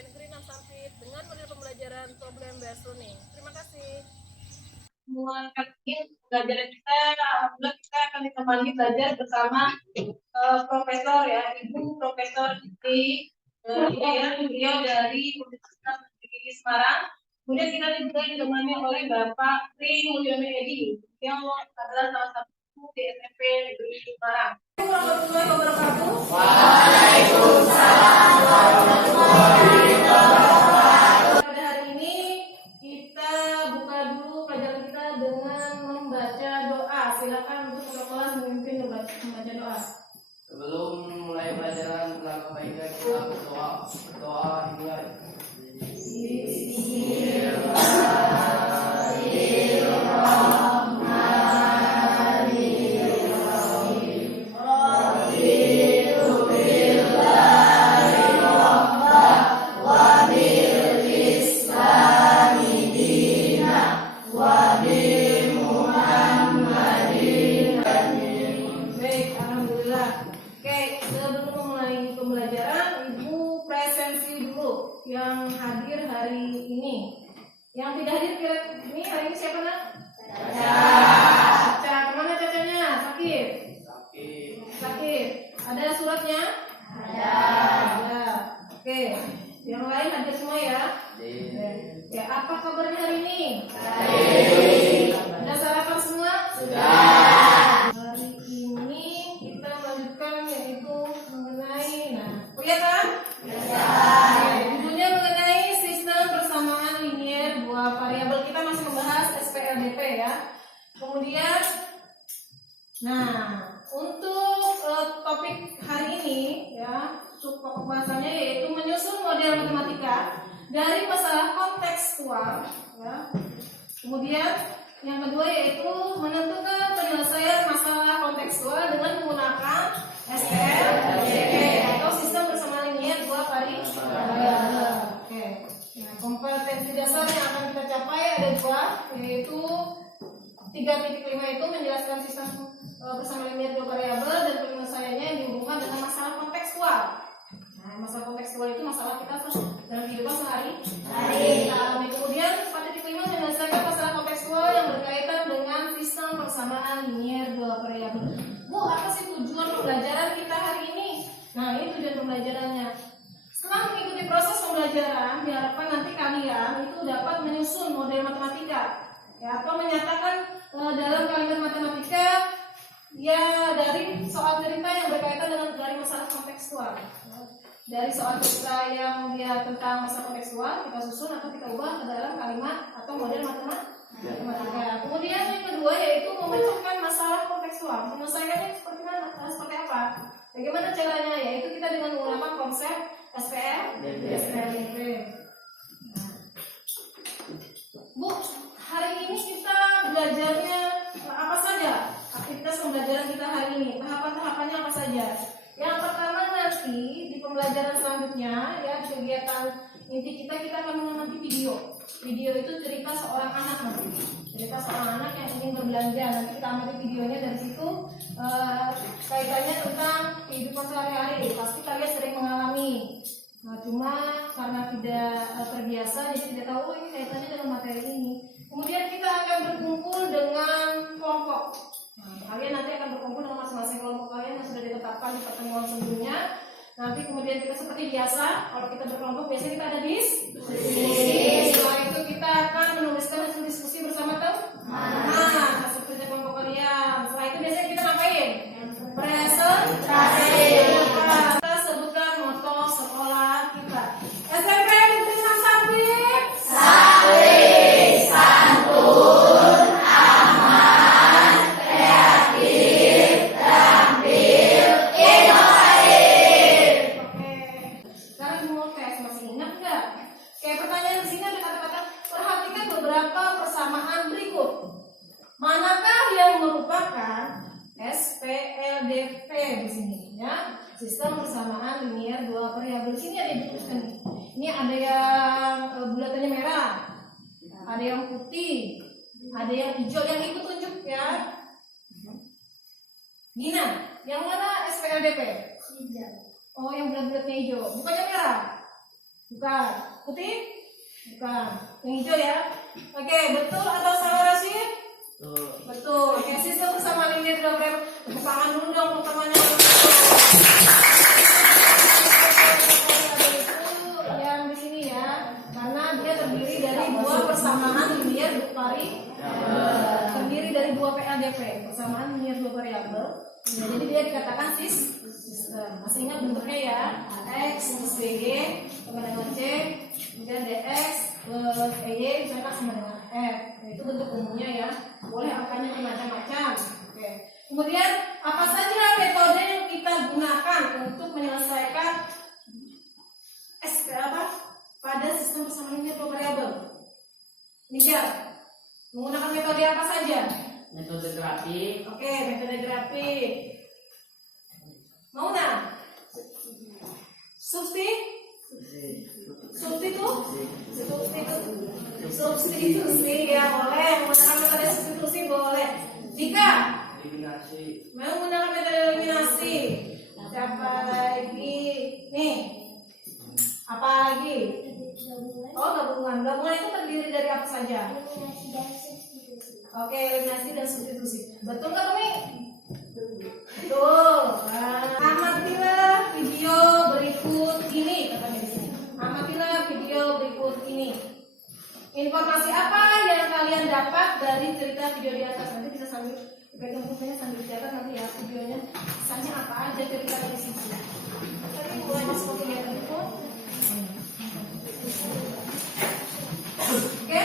Negeri 6 Sampit dengan model pembelajaran problem based learning. Terima kasih. Mulai kali ini pembelajaran kita, alhamdulillah kita akan ditemani belajar bersama Profesor ya, Ibu Profesor Siti beliau dari Universitas Negeri Semarang. Kemudian kita juga ditemani oleh Bapak Tri Mulyono Edi yang adalah salah satu di SMP Negeri Semarang. Warahmatullahi wabarakatuh. Waalaikumsalam warahmatullahi wabarakatuh. Pada hari ini kita buka dulu pelajaran kita dengan membaca doa. Silakan untuk ketua kelas memimpin membaca doa. Sebelum mulai pelajaran tentang kebaikan kita berdoa dimulai. Yang hadir hari ini, yang tidak hadir ini hari ini siapa nak? Caca. Kemana cacanya? Sakit. Sakit. Ada suratnya? Ada. Oke. Yang lain hadir semua ya? Ya, apa kabarnya hari ini? Baik. Sudah sarapan semua? Sudah. Hari ini kita melanjutkan yaitu mengenai, kelihatan? Mengenai sistem persamaan linier dua variabel. Kita masih membahas SPLDP ya. Kemudian, untuk topik hari ini ya, pokok bahasanya yaitu menyusun model matematika dari masalah kontekstual ya. Kemudian yang kedua yaitu menentukan penyelesaian masalah kontekstual dengan menggunakan SPLDP atau sistem persamaan linier dua variabel. Oke. Nah, kompetensi dasar yang akan kita capai ada dua, yaitu 3.5 itu menjelaskan sistem persamaan linier dua variabel dan penyelesaiannya yang dihubungkan dengan masalah kontekstual. Nah, masalah kontekstual itu masalah kita dalam kehidupan sehari-hari. Kemudian 4.5 menyelesaikan masalah kontekstual yang berkaitan dengan sistem persamaan linier dua variabel. Bu, apa sih tujuan pembelajaran kita hari ini? Nah, ini tujuan pembelajarannya. Setelah mengikuti proses pembelajaran, diharapkan nanti kalian itu dapat menyusun model matematika ya, atau menyatakan dalam kalimat matematika ya dari soal cerita yang berkaitan dengan dari masalah kontekstual. Dari soal cerita yang dia tentang masalah kontekstual kita susun atau kita ubah ke dalam kalimat atau model matematika. Kemudian yang kedua yaitu memecahkan masalah kontekstual. Menyelesaikannya seperti mana? Seperti apa? Bagaimana caranya? Yaitu kita dengan menggunakan konsep SPLDP. Bu, hari ini kita belajarnya apa saja? Aktivitas pembelajaran kita hari ini, tahapan-tahapannya apa saja? Yang pertama nanti di pembelajaran selanjutnya ya, di kegiatan inti kita akan mengamati video. Video itu cerita seorang anak nanti. Cerita seorang anak yang ingin berbelanja. Nanti kita amati videonya dari situ. Kaitannya tentang kehidupan sehari-hari. Pasti kalian sering mengalami. Nah, cuma karena tidak terbiasa, jadi tidak tahu ini kaitannya dengan materi ini. Kemudian kita akan berkumpul dengan kelompok. Nah, kalian nanti akan berkumpul dengan masing-masing kelompok kalian yang sudah ditetapkan di pertemuan sebelumnya. Nanti kemudian kita seperti biasa, kalau kita berkelompok biasanya kita ada diskusi. Setelah itu kita akan menuliskan hasil diskusi bersama teman. Hasil kerja kelompok kalian. Setelah itu biasanya kita ngapain? Presentasi. Kita sebutkan moto sekolah kita. SMP Negeri 6 Sampit. Saling santun, aman, kreatif, tampil, inovatif. Oke. Sekarang mau tes, masih ingat nggak? Kayak pertanyaan di sini ada kata-kata perhatikan beberapa persamaan berikut. Manakah yang merupakan SPLDP di sini ya? Sistem persamaan linier dua variabel. Sini ada yang dituliskan nih. Ini ada yang bulatannya merah, ada yang putih, ada yang hijau. Yang ikut tunjuk ya. Gina, yang mana SPLDP? Hijau. Oh, yang bulat-bulatnya hijau. Bukannya merah? Bukan. Putih? Bukan. Yang hijau ya. Oke, betul atau salah Rashid? Betul. Oke, sistem persamaan linear dua variabel. Tepuk tangan dulu dong untuk temannya. Itu yang di sini ya, karena dia terdiri dari dua persamaan linear dua variabel. Terdiri dari dua PADP, persamaan linear dua variabel. Ya, jadi dia dikatakan sistem. Masih ingat bentuknya ya? X plus BY sama dengan C, kemudian DX plus EY misalkan sama dengan F. Nah, itu bentuk umumnya ya. Boleh angkanya macam-macam. Oke. Kemudian apa saja metode yang kita gunakan untuk menyelesaikan pada sistem persamaan linear dua variabel? Nijar, menggunakan metode apa saja? Metode grafik. Oke, metode grafik. Mau nggak? Substitusi ya boleh, menggunakan metode substitusi boleh. Jika Eliminasi. menggunakan metode eliminasi, siapa lagi? Nih, apa lagi? Oh, gabungan. Gabungan itu terdiri dari apa saja? Oke, eliminasi dan substitusi. Betul nggak, Tommy? Betul. Nah, amatilah video berikut ini, katanya di sini. Amatilah video berikut ini. Informasi apa yang kalian dapat dari cerita video di atas? Nanti bisa sambil pegang bukunya sambil dicatat nanti ya videonya. Misalnya apa aja cerita dari sini. Tadi mulai masuk ke kegiatan itu. Oke.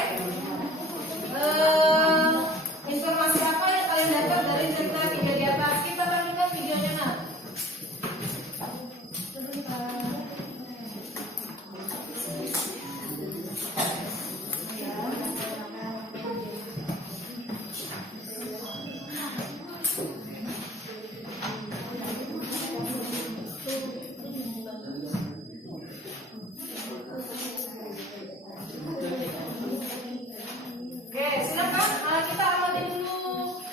Informasi apa yang kalian dapat dari cerita video di atas? Kita bandingkan videonya nah. Oke, silakan kita amati dulu.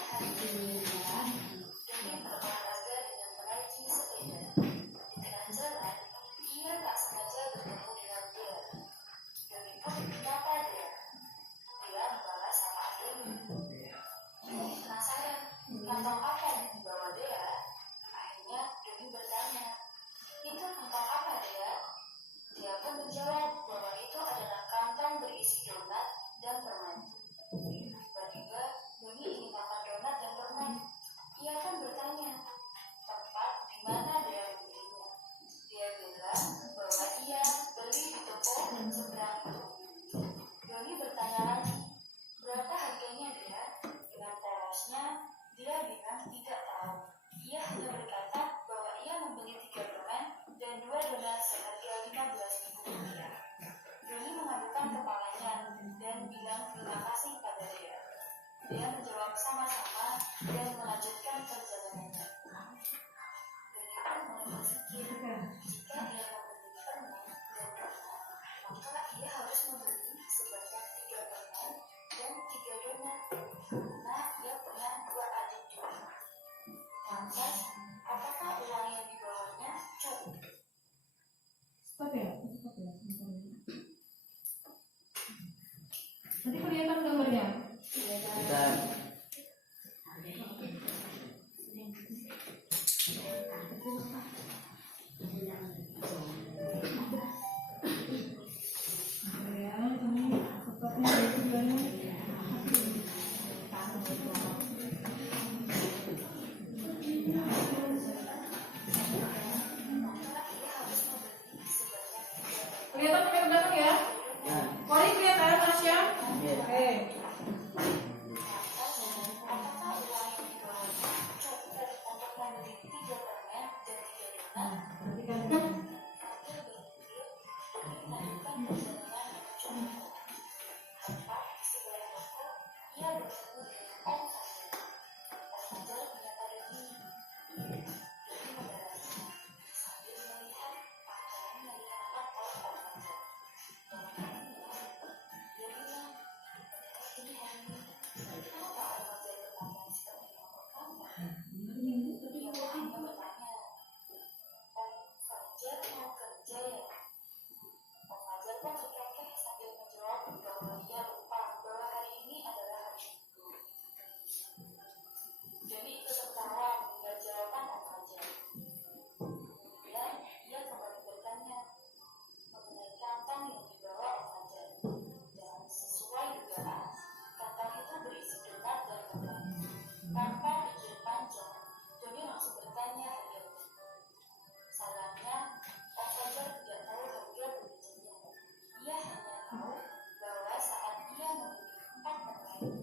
Kantong apa yang dibawa Dea? Akhirnya Doni bertanya, itu kantong apa Dea? Dia pun menjawab bahwa itu adalah kantong berisi donat dan permen. Tiba-tiba Doni ingin makan donat dan permen. Ia pun bertanya, tempat di mana Dea membelinya? Dia bilang bahwa ia beli di toko seberang itu. Doni bertanya lagi, berapa harganya Dea? Dengan polosnya dia bilang tidak tahu. Ia hanya berkata bahwa ia membeli 3 permen dan 2 donat seharga Rp15.000. Doni mengadukkan kepalanya dan bilang terima kasih pada dia. Dia menjawab sama-sama dan melanjutkan perjalanannya. Doni pun mulai berpikir, jika ia membeli permen dan donat, maka ia harus membeli sebanyak 3 permen dan 3 donat. Karena ia punya 2 adik juga. Lantas, apakah uang yang dibawanya cukup? Stop ya. Nanti kelihatan gambarnya. Dan Ya, ini stopnya ada tujuannya. Kelihatan pakai belakang ya? Kori kelihatan Tasya? Oke. Apakah uang yang dibawanya cukup untuk membeli 3 permen dan 3 donat? Perhatikan. Sambil berpikir, Doni melanjutkan perjalanan menuju toko. Tepat di sebelah toko, ia bertemu dengan Om Fajar. Om Fajar menyapa Doni. Doni membalasnya sambil melihat pakaian yang dikenakan oleh Om Fajar. Doni bilang, dia bilang,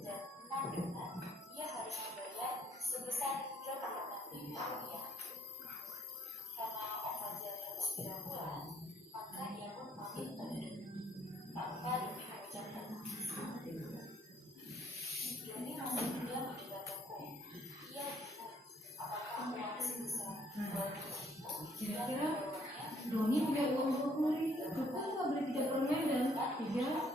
dan 6 donat, ia harus membayar sebesar Rp36.000. Karena Om Fajar harus segera pulang, maka ia pun pamit pada Doni tanpa Doni mengucapkan makasih. Doni masih diam di depan toko. Ia bingung apakah uang sebesar Rp20.000 Kira-kira Doni punya uang 20.000, cukup nggak beli 3 permen dan 3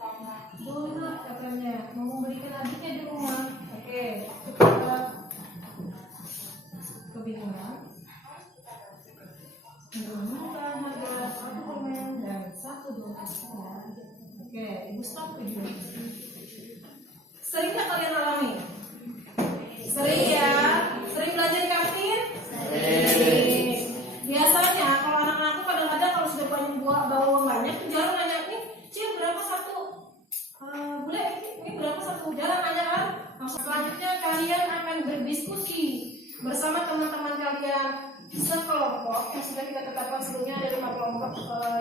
donat katanya. Mau memberikan adiknya di rumah. Oke, kita kebingungan. Menggunakan harga 1 permen dan 1 donat. Oke, ibu stop video. Sering nggak kalian alami? Sering ya? Sering belanja di kantin? Sering. Biasanya kalau anak-anakku kadang-kadang kalau sudah bawa uang banyak tuh jarang nanya nih, Cil berapa satu? Bule ini berapa satu? Jarang nanya kan? Nah, selanjutnya kalian akan berdiskusi bersama teman-teman kalian sekelompok yang sudah kita tetapkan sebelumnya ada 5 kelompok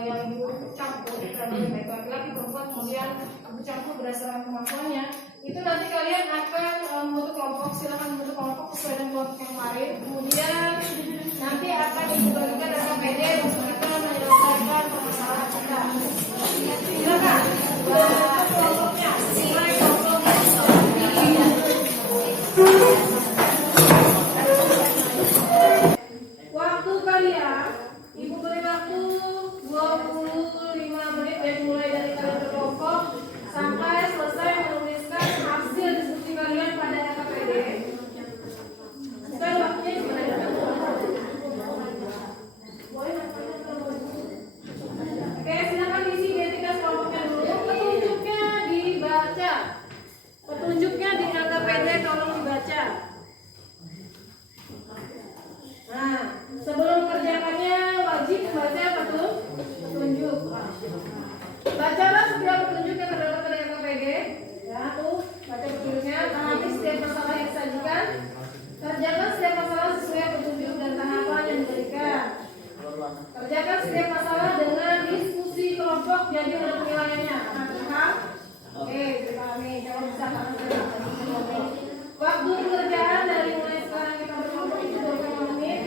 yang ibu campur baik laki-laki perempuan kemudian ibu campur berdasarkan kemampuannya. Itu nanti kalian akan membentuk kelompok, silakan membentuk kelompok sesuai dengan kelompok yang kemarin. Kemudian nanti akan dibagikan RKPD untuk kita menyelesaikan permasalahan kita. Silakan kelompoknya, mulai kelompoknya. Waktu kalian, ibu beri waktu 25 menit ya, mulai dari kalian berkelompok sampai selesai menuliskan hasil diskusi kalian pada RKPD. Bukan waktunya sebenarnya. Oke, silakan diisi identitas kelompoknya dulu. Petunjuknya dibaca. Petunjuknya di RKPD tolong dibaca. Nah, sebelum kerjakannya wajib membaca petunjuk. Bacalah setiap petunjuk yang terdapat pada RKPD. Ya, tuh baca petunjuknya. Pahami setiap masalah yang disajikan. Kerjakan setiap masalah sesuai petunjuk dan tahapan yang diberikan. Kerjakan setiap masalah dengan diskusi kelompok jadi ada penilaiannya. Paham? Oke, dipahami. Jangan bisa waktu pekerjaan dari mulai sekarang kita berkelompok itu 25 menit.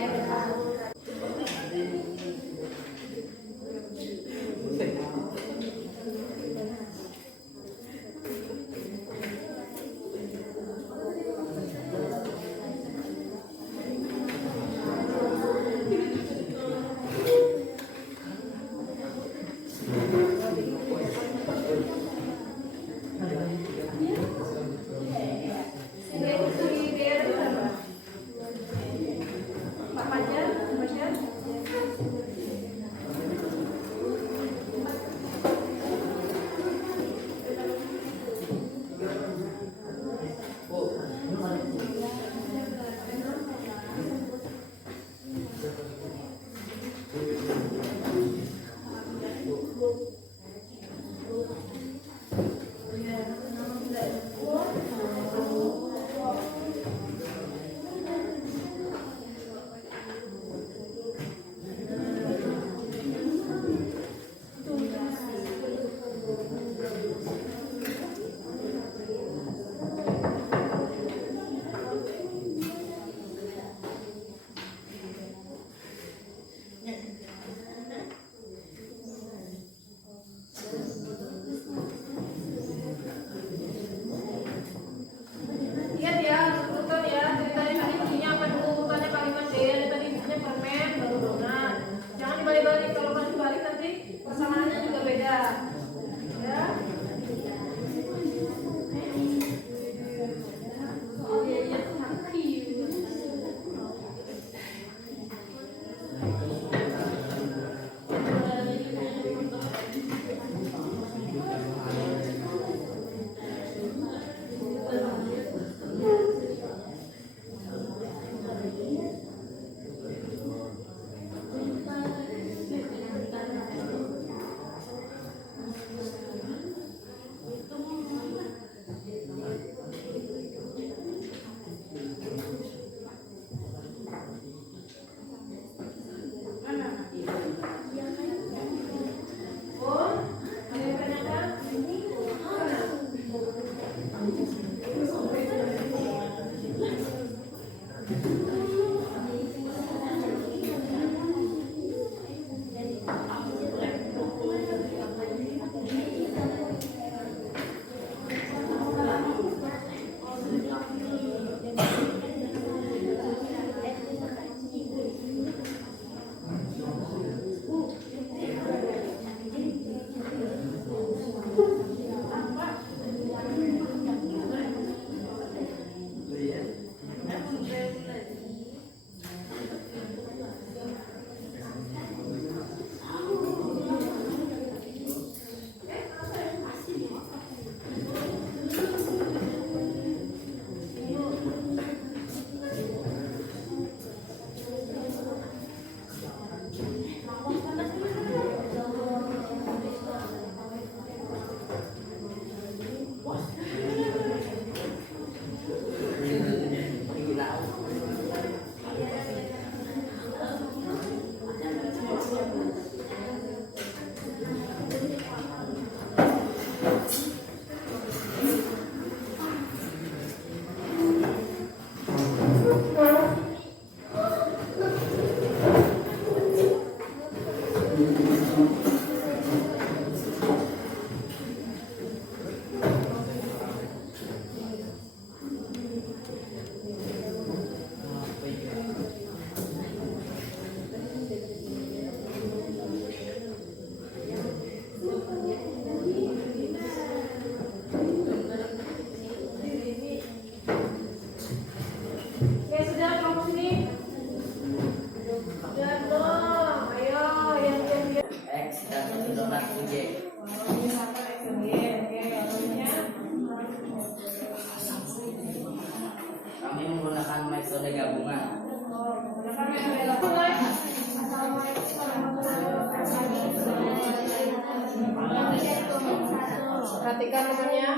Perhatikan temannya.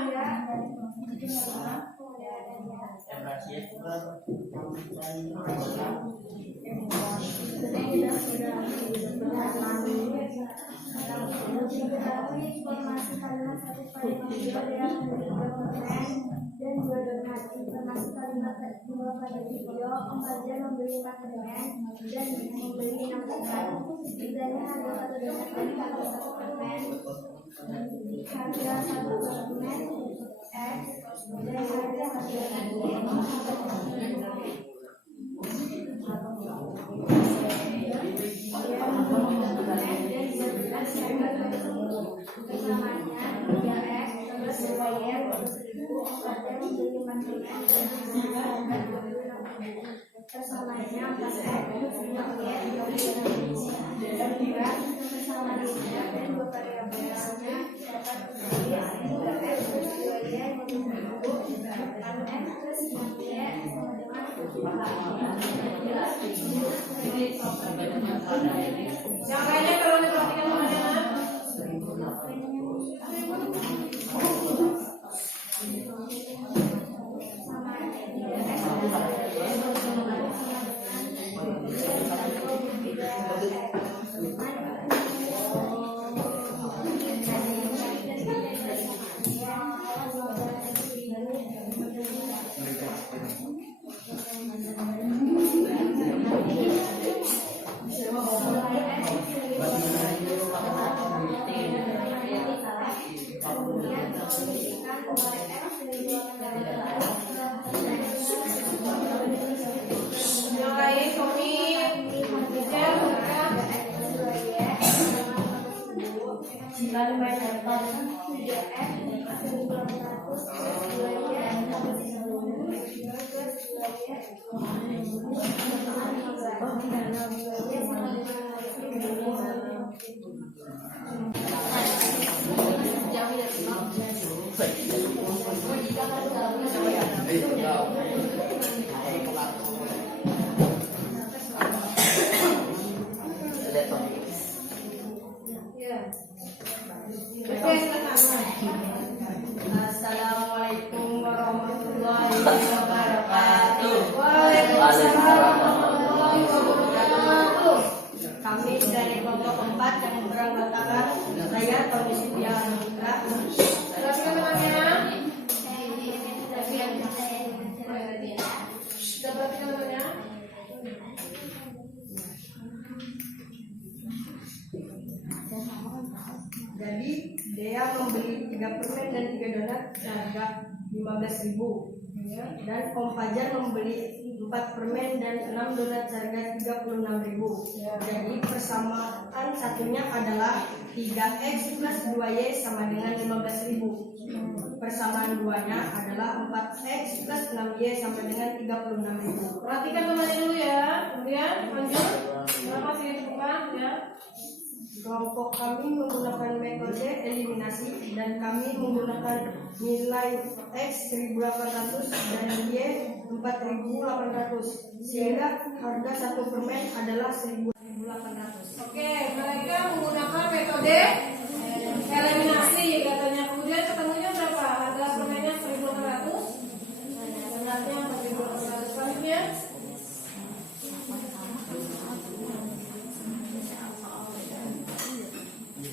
Informasi kalimat 1/2 yang dan 2 donat. Informasi kalimat 2 pada video, Om Fajar membeli 4 permen dan membeli 6 donat. Bedanya harga 1 donat dan harga 1 permen. Harga 1 permen X dan harga 1 donat Y. Persamaannya 3X plus 2Y plus 1.000. Fajar membeli 4 permen dan harga 26. Persamaannya 4X plus 5Y plus 2. Dan juga persamaan linear dan 2 variabelnya dapat menjadi 3X plus 2Y plus 1.000. 4X plus 6Y sama dengan 7. Yang lainnya kalau diperhatikan temannya. Yang lain, Tommy, Fajar, Assalamualaikum warahmatullahi wabarakatuh. Waalaikumsalam warahmatullahi wabarakatuh. Kami dari kelompok 4 yang beranggotakan saya Tommy Setiawan Putra. Perhatikan temannya. Perhatikan temannya. Jadi dia membeli 3 permen dan 3 donat seharga 15.000. Dan Om Fajar membeli 4 permen dan 6 donat seharga 36.000. Jadi persamaan satunya adalah 3X plus 2Y sama dengan 15.000. Persamaan duanya adalah 4X plus 6Y sama dengan 36.000. Perhatikan temannya dulu ya. Kemudian lanjut. Kenapa sih ditemukan ya? Kelompok kami menggunakan metode eliminasi dan kami menggunakan nilai X 1.800 dan Y 4.800 sehingga harga 1 permen adalah 1.800. Oke, mereka menggunakan metode eliminasi katanya. Kemudian ketemunya berapa? Harga permennya 1.800, donatnya 4.800. Selanjutnya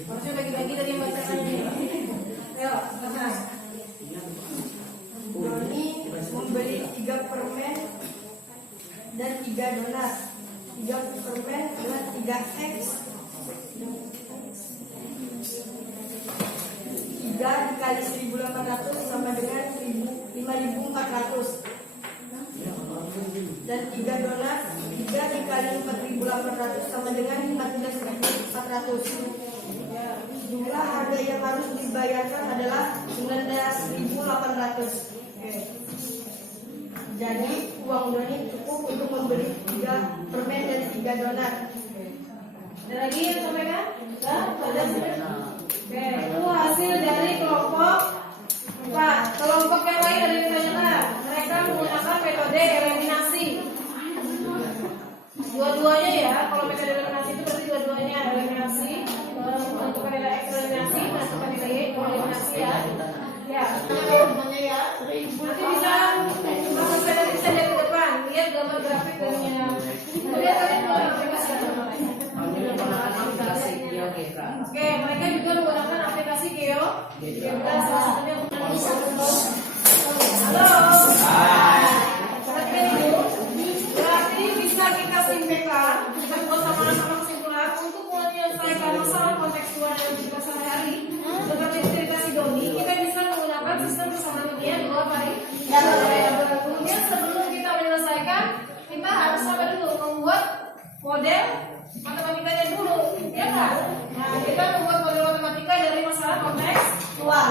harusnya bagi-bagi tadi yang bacakan ini. Ayo, kata. Doni membeli 3 permen dan 3 donat. 3 permen adalah 3X. 3 dikali 1.800 sama dengan 5.400. Dan 3 donat 3 dikali 4.800 sama dengan 14.400. Jumlah harga yang harus dibayarkan adalah 19.800. Jadi uang Doni cukup untuk membeli 3 permen dan 3 donat. Ada lagi yang sampaikan? Ada sudah. Oke, itu hasil dari kelompok 4. Kelompok yang lain ada yang ditanyakan. Mereka menggunakan metode eliminasi. Dua-duanya ya, kalau metode eliminasi itu berarti dua-duanya eliminasi. Untuk nilai X eliminasi, masukkan nilai Y eliminasi ya. Ya, semuanya ya. Nanti bisa bisa lihat ke depan, lihat gambar grafik darinya. Kemudian kalian menggunakan aplikasi apa? Kami menggunakan aplikasi GeoGebra. Oke, mereka juga menggunakan aplikasi GeoGebra, salah satunya menggunakan. Halo. Seperti itu. Berarti bisa kita simpulkan, kita buat sama-sama kesimpulan untuk menyelesaikan masalah kontekstual yang kita sehari-hari. Seperti cerita si Doni, kita bisa menggunakan sistem persamaan linear dua variabel. Kemudian sebelum kita menyelesaikan, kita harus apa dulu? Membuat model matematikanya dulu, ya kan? Nah, kita membuat model matematika dari masalah kontekstual.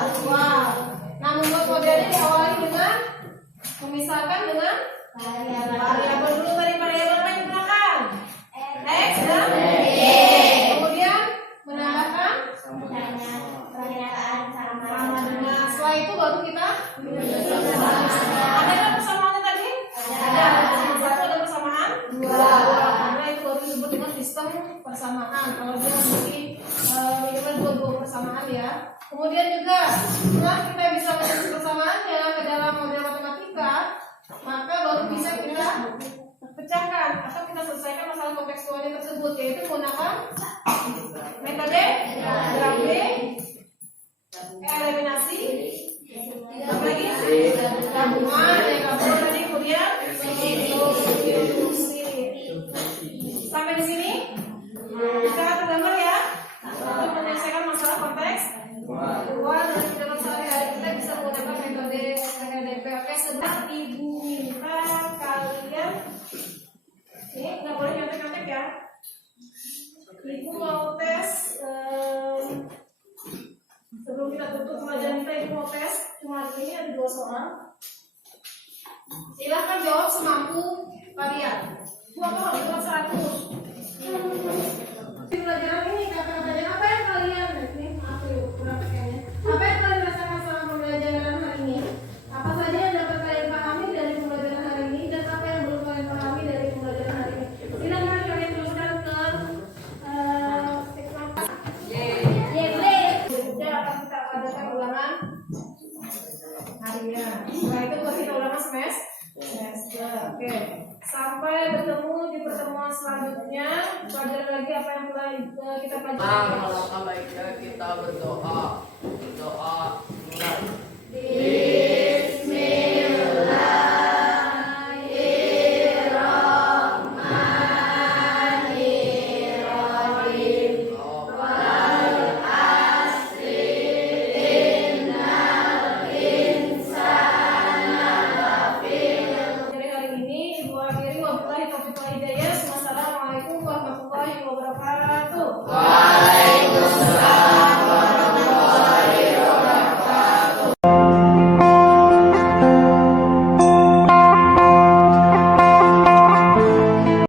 Nah, membuat modelnya diawali dengan memisahkan dengan variabel dulu. Tadi variabel apa yang digunakan? X dan Y. Kemudian menambahkan sama dengan. Setelah itu baru kita ada kan persamaannya tadi? Ada. Satu ada persamaan dua. Karena itu baru disebut dengan sistem persamaan. Kalau dia memiliki minimal dua persamaan ya. Kemudian juga setelah kita bisa menyusun persamaannya ke dalam model matematika, maka baru bisa kita pecahkan atau kita selesaikan masalah kontekstualnya tersebut, yaitu menggunakan metode graphing, eliminasi, apa lagi? Gabungan, tadi kemudian substitusi. Sampai di sini bisa tergambar ya untuk menyelesaikan masalah konteks. Dua dari dalam sehari-hari kita bisa menggunakan metode NLP. Oke, sedang ibu minta kalian ini nggak boleh nyontek-nyontek ya. Ibu mau tes sebelum kita tutup pelajaran kita, ibu mau tes cuma hari ini ada 2 soal. Silahkan jawab semampu kalian. Buat kalau buat 100. Di pelajaran ini kata-katanya apa yang kalian apa yang kalian rasakan selama pembelajaran hari ini? Apa saja yang dapat kalian pahami dari pembelajaran hari ini dan apa yang belum kalian pahami dari pembelajaran hari ini? Silakan kalian teruskan ke Jogja akan kita adakan ulangan harian. Setelah itu baru kita ulangan semester. Oke. Sampai bertemu di pertemuan selanjutnya. Pelajaran lagi apa yang telah kita pelajari. Alangkah baiknya kita berdoa